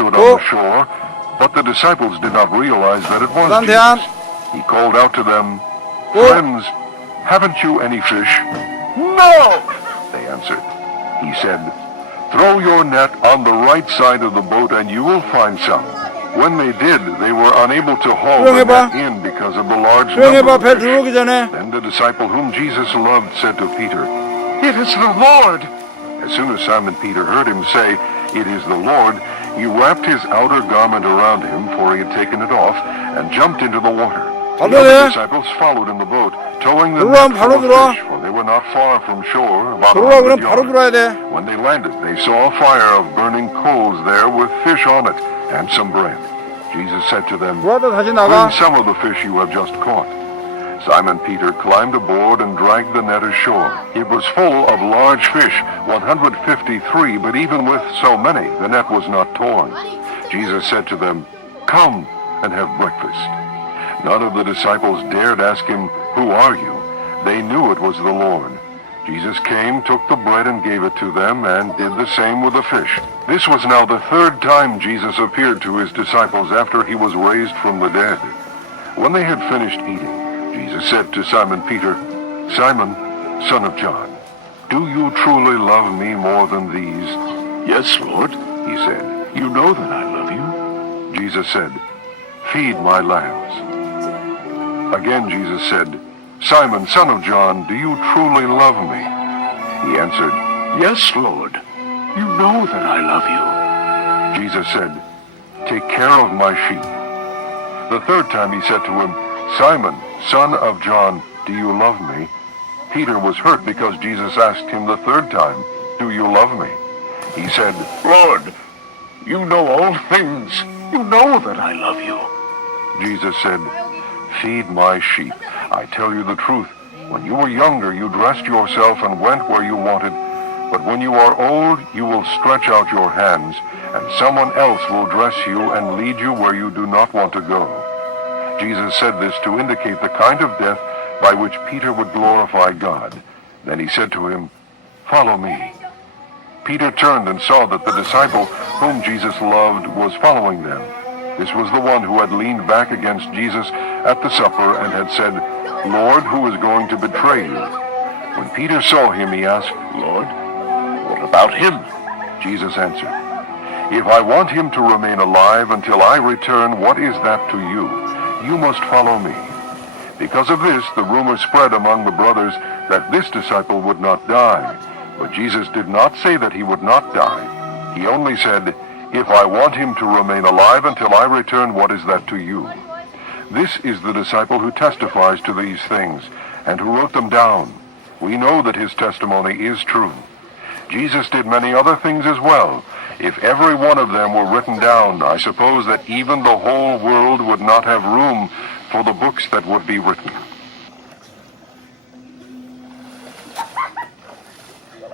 stood on the shore, but the disciples did not realize that it was Jesus. He called out to them, "Friends, haven't you any fish?" "No," they answered. He said, "Throw your net on the right side of the boat and you will find some." When they did, they were unable to haul the net in because of the large number of fish. Then the disciple whom Jesus loved said to Peter, "It is the Lord." As soon as Simon Peter heard him say, "It is the Lord," he wrapped his outer garment around him, for he had taken it off, and jumped into the water. The other disciples followed in the boat, towing the net full of fish, for they were not far from shore, about 100 yards. When they landed, they saw a fire of burning coals there with fish on it, and some bread. Jesus said to them, "Bring some of the fish you have just caught." Simon Peter climbed aboard and dragged the net ashore. It was full of large fish, 153, but even with so many, the net was not torn. Jesus said to them, "Come and have breakfast." None of the disciples dared ask him, "Who are you?" They knew it was the Lord. Jesus came, took the bread and gave it to them, and did the same with the fish. This was now the third time Jesus appeared to his disciples after he was raised from the dead. When they had finished eating, Jesus said to Simon Peter, "Simon, son of John, do you truly love me more than these?" "Yes, Lord," he said. "You know that I love you." Jesus said, "Feed my lambs." Again Jesus said, "Simon, son of John, do you truly love me?" He answered, "Yes, Lord, you know that I love you." Jesus said, "Take care of my sheep." The third time he said to him, "Simon, son of John, do you love me?" Peter was hurt because Jesus asked him the third time, "Do you love me?" He said, "Lord, you know all things. You know that I love you." Jesus said, "Feed my sheep. I tell you the truth. When you were younger, you dressed yourself and went where you wanted. But when you are old, you will stretch out your hands, and someone else will dress you and lead you where you do not want to go." Jesus said this to indicate the kind of death by which Peter would glorify God. Then he said to him, "Follow me." Peter turned and saw that the disciple whom Jesus loved was following them. This was the one who had leaned back against Jesus at the supper and had said, "Lord, who is going to betray you?" When Peter saw him, he asked, "Lord, what about him?" Jesus answered, "If I want him to remain alive until I return, what is that to you? You must follow me." Because of this, the rumor spread among the brothers that this disciple would not die. But Jesus did not say that he would not die. He only said, "If I want him to remain alive until I return, what is that to you?" This is the disciple who testifies to these things, and who wrote them down. We know that his testimony is true. Jesus did many other things as well. If every one of them were written down, I suppose that even the whole world would not have room for the books that would be written.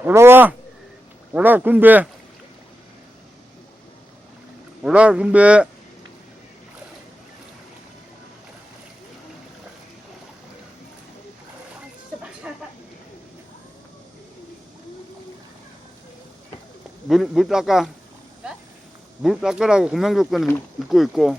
올라와. 올라 준비. 올라 준비. 물 닦아. 물 닦으라고 구명조건 입고 있고.